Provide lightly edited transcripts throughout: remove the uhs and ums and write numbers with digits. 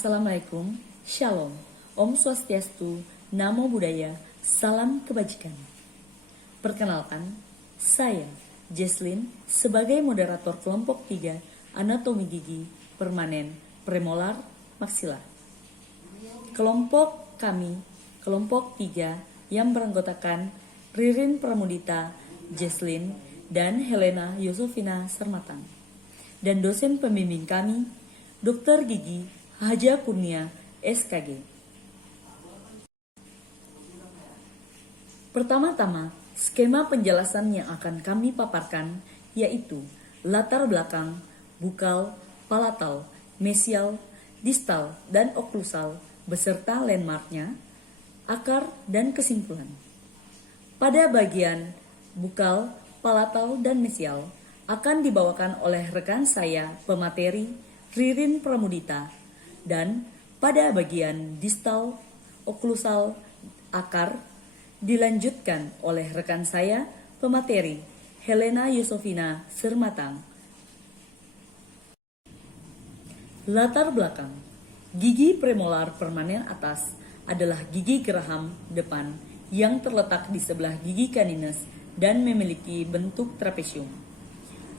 Assalamualaikum, Shalom, Om Swastiastu, Namo Buddhaya, Salam Kebajikan. Perkenalkan, saya Jesslyn sebagai moderator kelompok 3 Anatomi Gigi Permanen Premolar Maksilar. Kelompok kami, kelompok 3 yang beranggotakan Ririn Pramudita, Jesslyn, dan Helena Yosefina Sermatang. Dan dosen pembimbing kami, Dr. Gigi Haja Kurnia, SKG. Pertama-tama, skema penjelasan yang akan kami paparkan yaitu latar belakang, bukal, palatal, mesial, distal, dan oklusal beserta landmarknya, akar, dan kesimpulan. Pada bagian bukal, palatal, dan mesial akan dibawakan oleh rekan saya pemateri Ririn Pramudita, dan pada bagian distal, oklusal, akar dilanjutkan oleh rekan saya pemateri Helena Yosefina Sermatang. Latar belakang, gigi premolar permanen atas adalah gigi geraham depan yang terletak di sebelah gigi canines dan memiliki bentuk trapesium.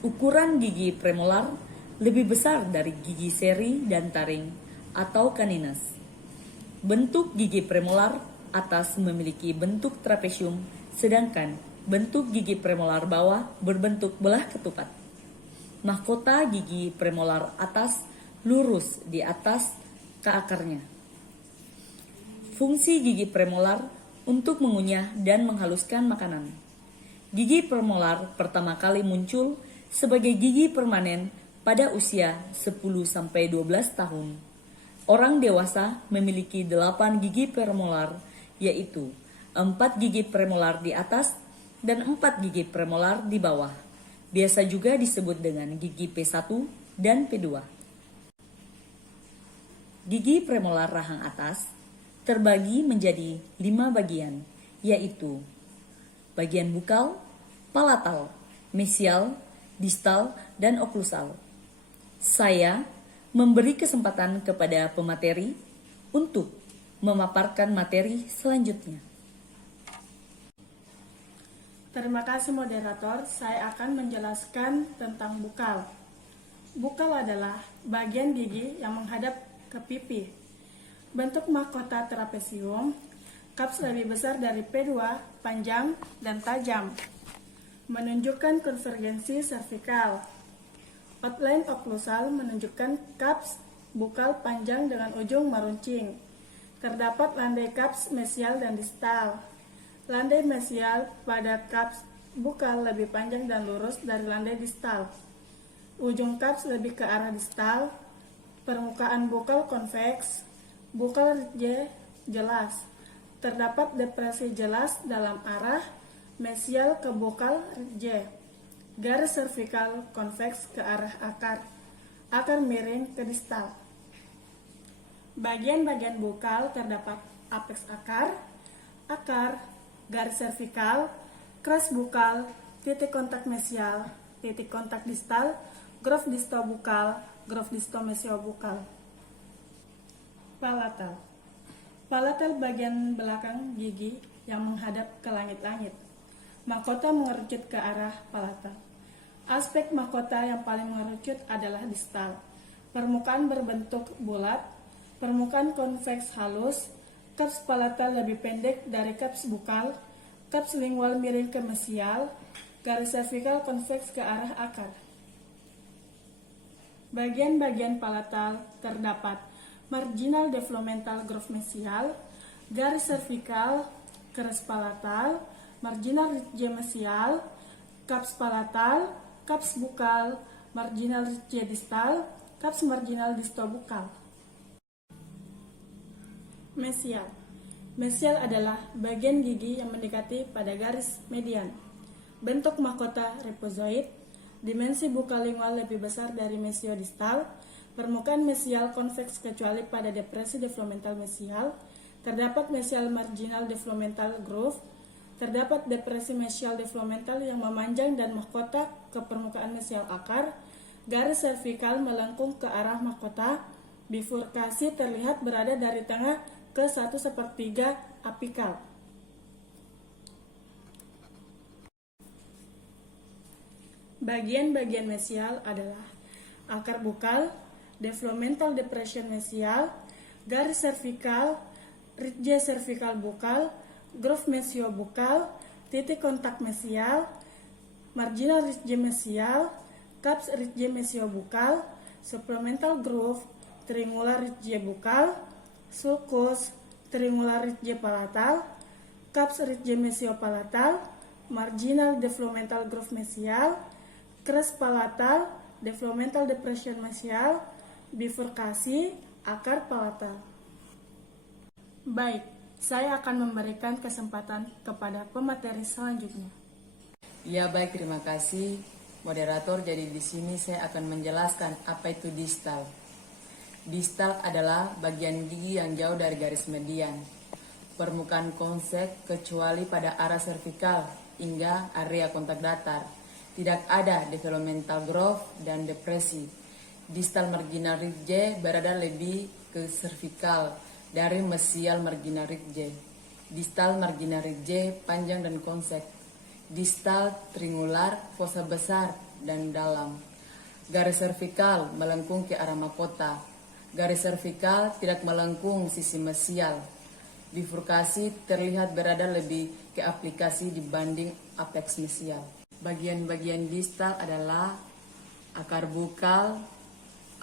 Ukuran gigi premolar lebih besar dari gigi seri dan taring atau canines. Bentuk gigi premolar atas memiliki bentuk trapesium, sedangkan bentuk gigi premolar bawah berbentuk belah ketupat. Mahkota gigi premolar atas lurus di atas ke akarnya. Fungsi gigi premolar untuk mengunyah dan menghaluskan makanan. Gigi premolar pertama kali muncul sebagai gigi permanen pada usia 10-12 tahun. Orang dewasa memiliki 8 gigi premolar, yaitu 4 gigi premolar di atas dan 4 gigi premolar di bawah. Biasa juga disebut dengan gigi P1 dan P2. Gigi premolar rahang atas terbagi menjadi 5 bagian, yaitu bagian bukal, palatal, mesial, distal, dan oklusal. Saya memberi kesempatan kepada pemateri untuk memaparkan materi selanjutnya. Terima kasih moderator, saya akan menjelaskan tentang bukal. Bukal adalah bagian gigi yang menghadap ke pipi. Bentuk mahkota trapesium, kaps lebih besar dari P2, panjang dan tajam, menunjukkan konvergensi servikal. Outline oklusal menunjukkan kaps bukal panjang dengan ujung meruncing. Terdapat landai kaps mesial dan distal. Landai mesial pada kaps bukal lebih panjang dan lurus dari landai distal. Ujung kaps lebih ke arah distal. Permukaan bukal konveks. Bukal ridge jelas. Terdapat depresi jelas dalam arah mesial ke bukal ridge. Garis servikal konveks ke arah akar. Akar miring ke distal. Bagian-bagian bukal terdapat apeks akar, garis servikal, kras bukal, titik kontak mesial, titik kontak distal, groove distobukal, groove distomesioobukal. Palatal. Palatal bagian belakang gigi yang menghadap ke langit-langit. Mahkota mengerucut ke arah palatal. Aspek mahkota yang paling mengerucut adalah distal. Permukaan berbentuk bulat, permukaan konveks halus, kaps palatal lebih pendek dari kaps bukal, kaps lingual miring ke mesial, garis servikal konveks ke arah akar. Bagian-bagian palatal terdapat marginal developmental groove mesial, garis servikal, keras palatal, marginal ridge mesial, kaps palatal, kaps bukal, marginal ridge distal, kaps marginal distobukal. Mesial. Mesial adalah bagian gigi yang mendekati pada garis median. Bentuk mahkota repozoid, dimensi bukal lingual lebih besar dari mesiodistal, permukaan mesial konveks kecuali pada depresi developmental mesial, terdapat mesial marginal developmental groove, terdapat depresi mesial developmental yang memanjang dan mahkota ke permukaan mesial akar, garis servikal melengkung ke arah mahkota, Bifurkasi terlihat berada dari tengah ke 1/3 apikal. Bagian-bagian mesial adalah akar bukal, developmental depression mesial, garis servikal, ridge servikal bukal, groove mesiobukal, titik kontak mesial, marginal ridge mesial, cups ridge mesiobukal, supplemental groove, triangular ridge bukal, sulcus, triangular ridge palatal, cups ridge mesiopalatal, marginal developmental groove mesial, crest palatal, developmental depression mesial, bifurkasi, akar palatal. Baik, saya akan memberikan kesempatan kepada pemateri selanjutnya. Ya baik, terima kasih moderator. Jadi di sini saya akan menjelaskan apa itu distal. Distal adalah bagian gigi yang jauh dari garis median. Permukaan konsek kecuali pada arah servikal hingga area kontak datar. Tidak ada developmental groove dan depresi. Distal marginal ridge berada lebih ke servikal dari mesial marginal ridge. Distal marginal ridge panjang dan konsek. Distal triangular fossa besar dan dalam. Garis servikal melengkung ke arah mahkota. Garis servikal tidak melengkung sisi mesial. Bifurkasi terlihat berada lebih ke aplikasi dibanding apex mesial. Bagian-bagian distal adalah akar bukal,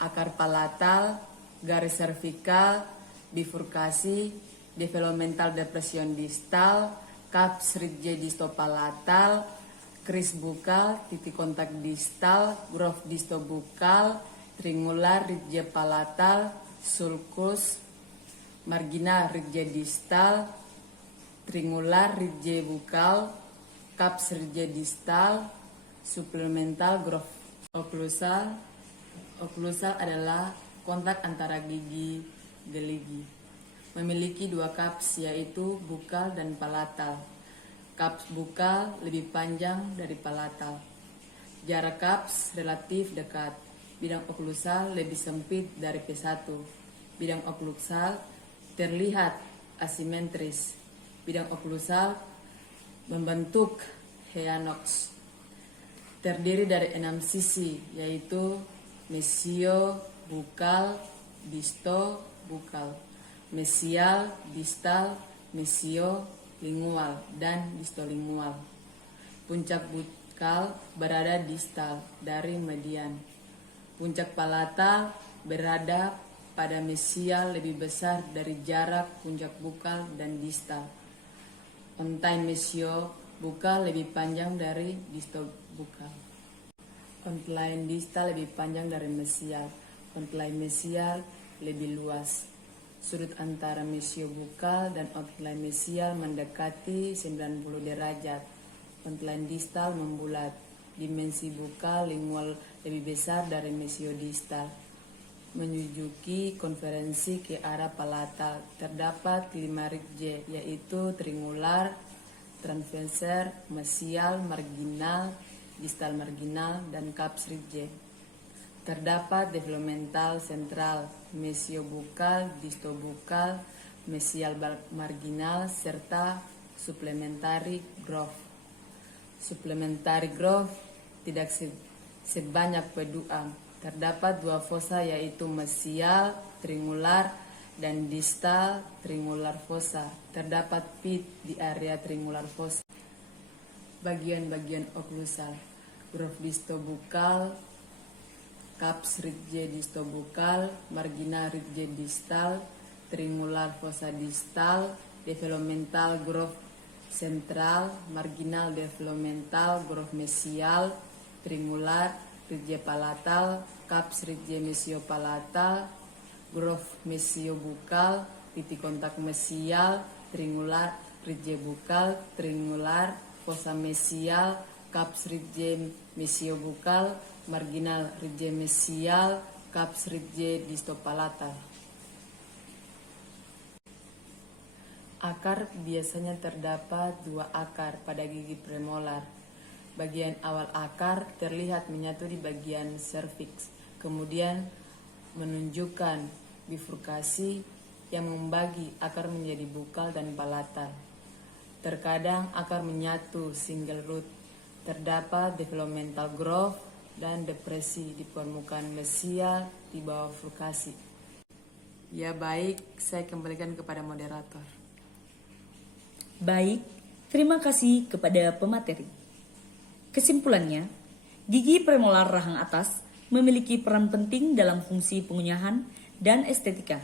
akar palatal, garis servikal, bifurkasi, developmental depression distal, cups ridge distopalatal, kris bukal, titik kontak distal, groove distobukal, triangular ridge palatal, sulcus, marginal ridge distal, triangular ridge bukal, cups ridge distal, supplemental groove. Occlusal adalah kontak antara gigi geligi. Memiliki dua cups yaitu bukal dan palatal. Cups bukal lebih panjang dari palatal. Jarak cups relatif dekat. Bidang oklusal lebih sempit dari P1. Bidang oklusal terlihat asimetris. Bidang oklusal membentuk Heyanox. Terdiri dari 6 sisi yaitu mesio, bukal, disto, bukal, mesial, distal, mesio, lingual, dan distolingual. Puncak bukal berada distal dari median. Puncak palatal berada pada mesial lebih besar dari jarak puncak bukal dan distal. Ontai mesio bukal lebih panjang dari distobukal. Ontline distal lebih panjang dari mesial. Ontline mesial lebih luas. Sudut antara mesio bukal dan ontline mesial mendekati 90 derajat. Ontline distal membulat. Dimensi bukal lingual lebih besar dari mesio distal. Menyujuki konferensi ke arah palatal terdapat 5 ridge yaitu triangular, transverser, mesial, marginal, distal marginal, dan cups ridge. Terdapat developmental sentral, mesiobukal, distobukal, mesial marginal, serta supplementary groove. Supplementary groove tidak sebanyak P2. Terdapat 2 fossa yaitu mesial, triangular, dan distal, triangular fossa. Terdapat pit di area triangular fossa. Bagian-bagian oklusal, groove distobukal, cups ridge distobukal, marginal ridge distal, triangular fossa distal, developmental groove sentral, marginal developmental groove mesial, triangular ridge palatal, cups ridge mesiopalatal, groove mesiobukal, titik kontak mesial, triangular ridge bukal, triangular fossa mesial, cups ridge mesiobukal, marginal ridge mesial, cups ridge distopalatal. Akar biasanya terdapat 2 akar pada gigi premolar. Bagian awal akar terlihat menyatu di bagian serviks, kemudian menunjukkan bifurkasi yang membagi akar menjadi bukal dan palatal. Terkadang akar menyatu single root. Terdapat developmental growth dan depresi di permukaan mesial di bawah bifurkasi. Ya baik, saya kembalikan kepada moderator. Baik, terima kasih kepada pemateri. Kesimpulannya, gigi premolar rahang atas memiliki peran penting dalam fungsi pengunyahan dan estetika.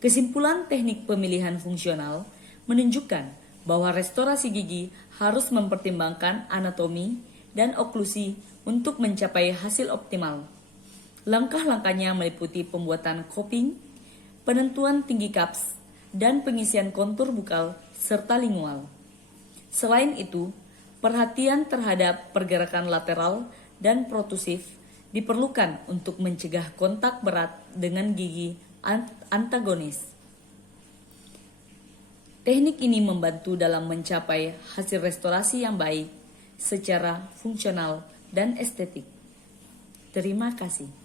Kesimpulan teknik pemilihan fungsional menunjukkan bahwa restorasi gigi harus mempertimbangkan anatomi dan oklusi untuk mencapai hasil optimal. Langkah-langkahnya meliputi pembuatan coping, penentuan tinggi cups, dan pengisian kontur bukal serta lingual. Selain itu, perhatian terhadap pergerakan lateral dan protusif diperlukan untuk mencegah kontak berat dengan gigi antagonis. Teknik ini membantu dalam mencapai hasil restorasi yang baik secara fungsional dan estetik. Terima kasih.